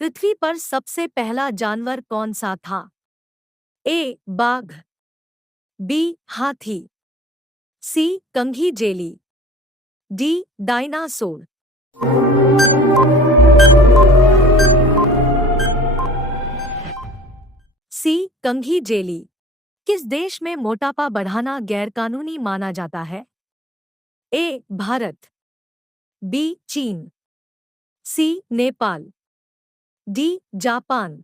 पृथ्वी पर सबसे पहला जानवर कौन सा था? ए. बाघ, बी. हाथी, सी. कंघी जेली, डी. डायनासोर। सी. कंघी जेली। किस देश में मोटापा बढ़ाना गैरकानूनी माना जाता है? ए. भारत, बी. चीन, C. Nepal, D. Japan.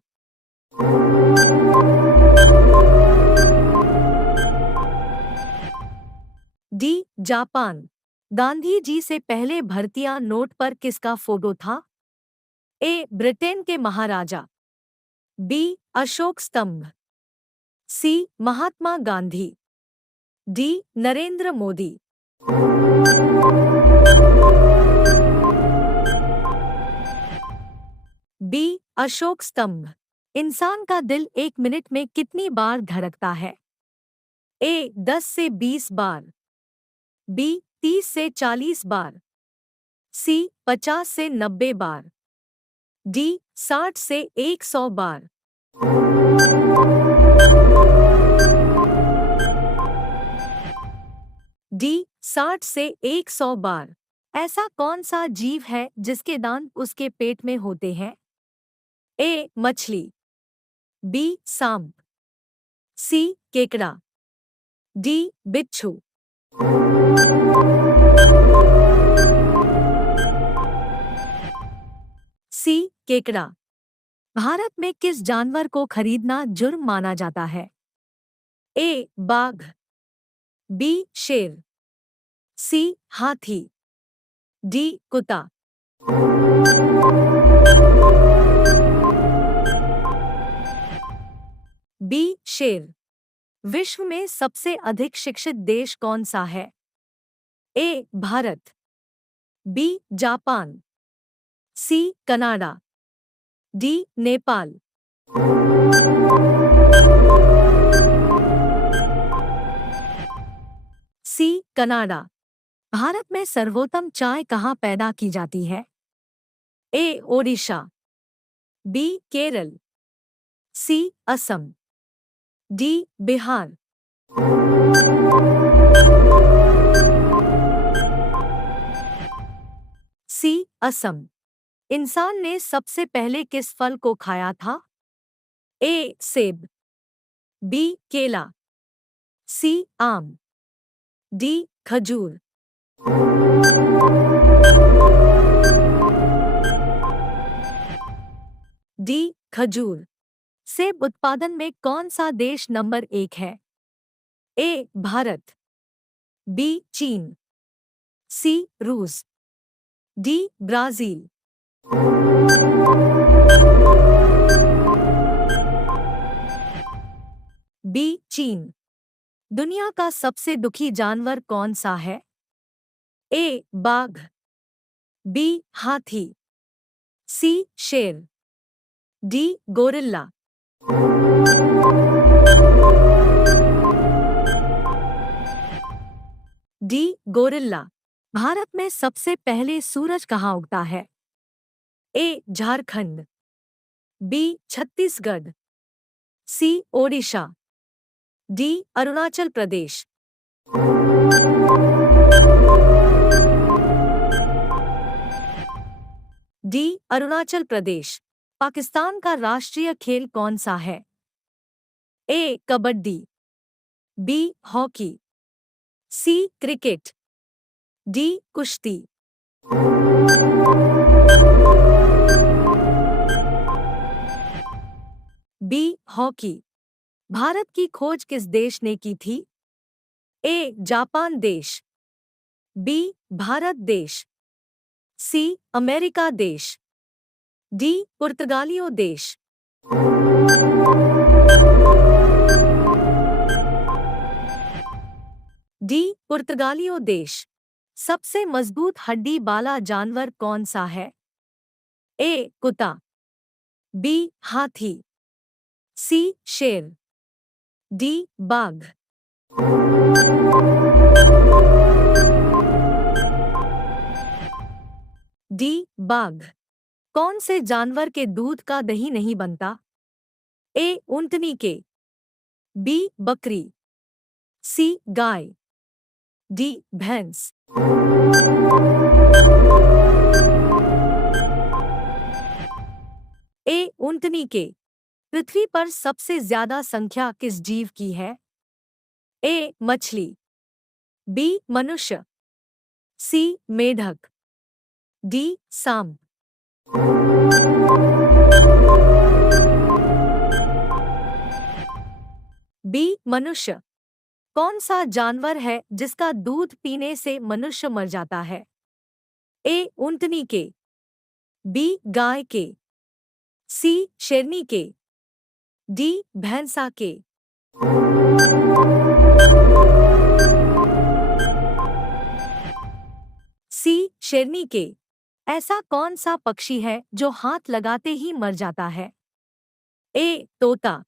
D. Japan. Gandhi ji से पहले भर्तिया नोट पर किसका फोटो था? ए. ब्रिटेन के महाराजा, बी. अशोक स्तंभ, सी. महात्मा गांधी, डी. नरेंद्र मोदी। बी. अशोक स्तंभ। इंसान का दिल 1 मिनट में कितनी बार धड़कता है? ए. 10 से 20 बार, बी. 30 से 40 बार, सी. 50 से 90 बार, डी. 60 से 100 बार। डी. 60 से 100 बार। ऐसा कौन सा जीव है जिसके दांत उसके पेट में होते हैं? ए. मछली, बी. सांप, सी. केकड़ा, डी. बिच्छू। सी. केकड़ा। भारत में किस जानवर को खरीदना जुर्म माना जाता है? ए. बाघ, बी. शेर, सी. हाथी, डी. कुत्ता। बी. शेर। विश्व में सबसे अधिक शिक्षित देश कौन सा है? A. Bharat, B. Japan, C. Canada, D. Nepal. C. Canada. Bharat में सर्वोत्तम चाय कहाँ पैदा की जाती है? A. Odisha, B. Kerala, C. Assam, D. Bihar. C. Assam. इंसान ने सबसे पहले किस फल को खाया था? ए. सेब, बी. केला, सी. आम, डी. खजूर। डी. खजूर। सेब उत्पादन में कौन सा देश नंबर 1 है? ए. भारत, बी. चीन, सी. रूस, डी. ब्राजील। बी. चीन। दुनिया का सबसे दुखी जानवर कौन सा है? ए. बाघ, बी. हाथी, सी. शेर, D. Gorilla. D. Gorilla. Bharat में सबसे पहले सूरज कहाँ उगता है? A. Jharkhand, B. Chhattisgarh, C. Odisha, D. Arunachal Pradesh. D. Arunachal Pradesh. Pakistan का राष्ट्रीय खेल कौन सा है? A. Kabaddi, B. Hockey, C. Cricket, D. कुश्ती। बी. हॉकी। भारत की खोज किस देश ने की थी? ए. जापान देश, बी. भारत देश, सी. अमेरिका देश, डी. पुर्तगालियो देश। डी. पुर्तगालियो देश। सबसे मजबूत हड्डी वाला जानवर कौन सा है? ए. कुत्ता, बी. हाथी, सी. शेर, डी. बाघ। डी. बाघ। कौन से जानवर के दूध का दही नहीं बनता? ए. ऊंटनी के, बी. बकरी, सी. गाय, डी. भैंस। ए. ऊंटनी के। पृथ्वी पर सबसे ज्यादा संख्या किस जीव की है? ए. मछली, बी. मनुष्य, सी. मेढक, डी. सांप। बी. मनुष्य। कौन सा जानवर है जिसका दूध पीने से मनुष्य मर जाता है? ए. ऊंटनी के, बी. गाय के, सी. शेरनी के, डी. भैंसा के। सी. शेरनी के। ऐसा कौन सा पक्षी है जो हाथ लगाते ही मर जाता है? ए. तोता,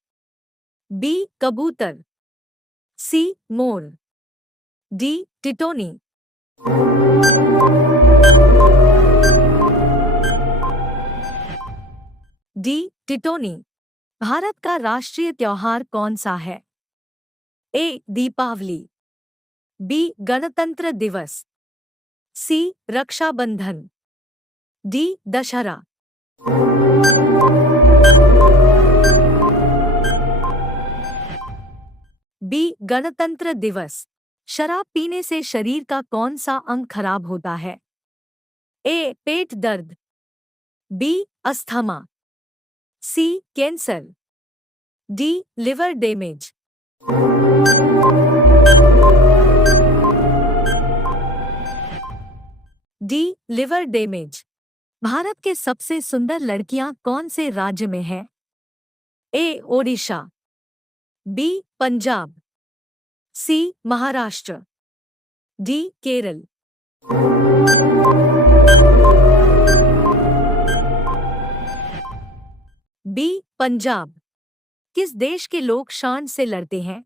बी. कबूतर, सी. मोर, डी. टिटोनी। डी. टिटोनी। भारत का राष्ट्रीय त्योहार कौन सा है? ए. दीपावली, बी. गणतंत्र दिवस, सी. रक्षाबंधन, डी. दशहरा। बी. गणतंत्र दिवस। शराब पीने से शरीर का कौन सा अंग खराब होता है? ए. पेट दर्द, B. Asthma, C. Cancer, D. Liver damage. D. Liver damage. Bharat के सबसे सुंदर लड़कियां कौन से राज्य में हैं? A. Odisha, B. Punjab, C. Maharashtra, D. Kerala. B. Punjab. किस देश के लोग शान से लड़ते हैं?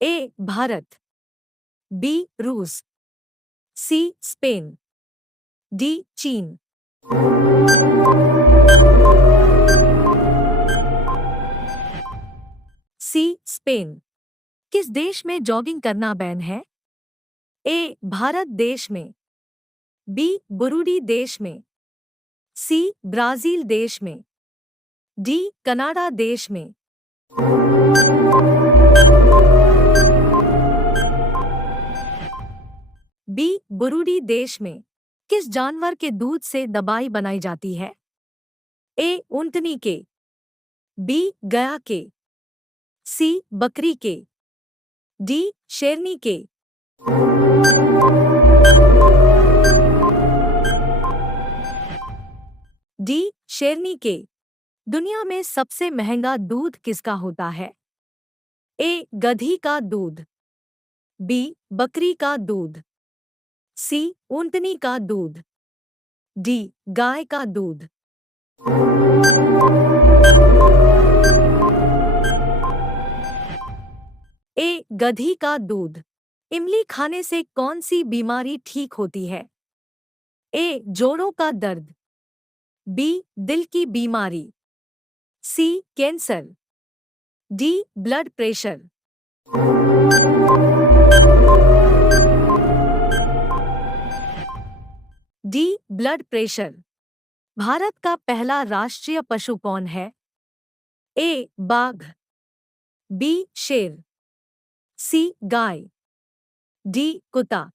ए. भारत, बी. रूस, सी. Spain, D. चीन। सी. स्पेन। किस देश में जॉगिंग करना बैन है? ए. भारत देश में, बी. बुरुंडी देश में, सी. ब्राजील देश में, डी. कनाडा देश में। बी. बुरुंडी देश में। किस जानवर के दूध से दवाई बनाई जाती है? ए. ऊंटनी के, बी. गया के, सी. बकरी के, डी. शेरनी के। डी. शेरनी के। दुनिया में सबसे महंगा दूध किसका होता है? ए. गधी का दूध, बी. बकरी का दूध, सी. ऊंटनी का दूध, डी. गाय का दूध। ए. गधी का दूध। इमली खाने से कौन सी बीमारी ठीक होती है? ए. जोड़ों का दर्द, बी. दिल की बीमारी, C. Cancer, D. Blood pressure. D. Blood pressure. Bharat का पहला राष्ट्रीय पशु कौन है? ए. बाघ, बी. शेर, सी. गाय, डी. कुत्ता।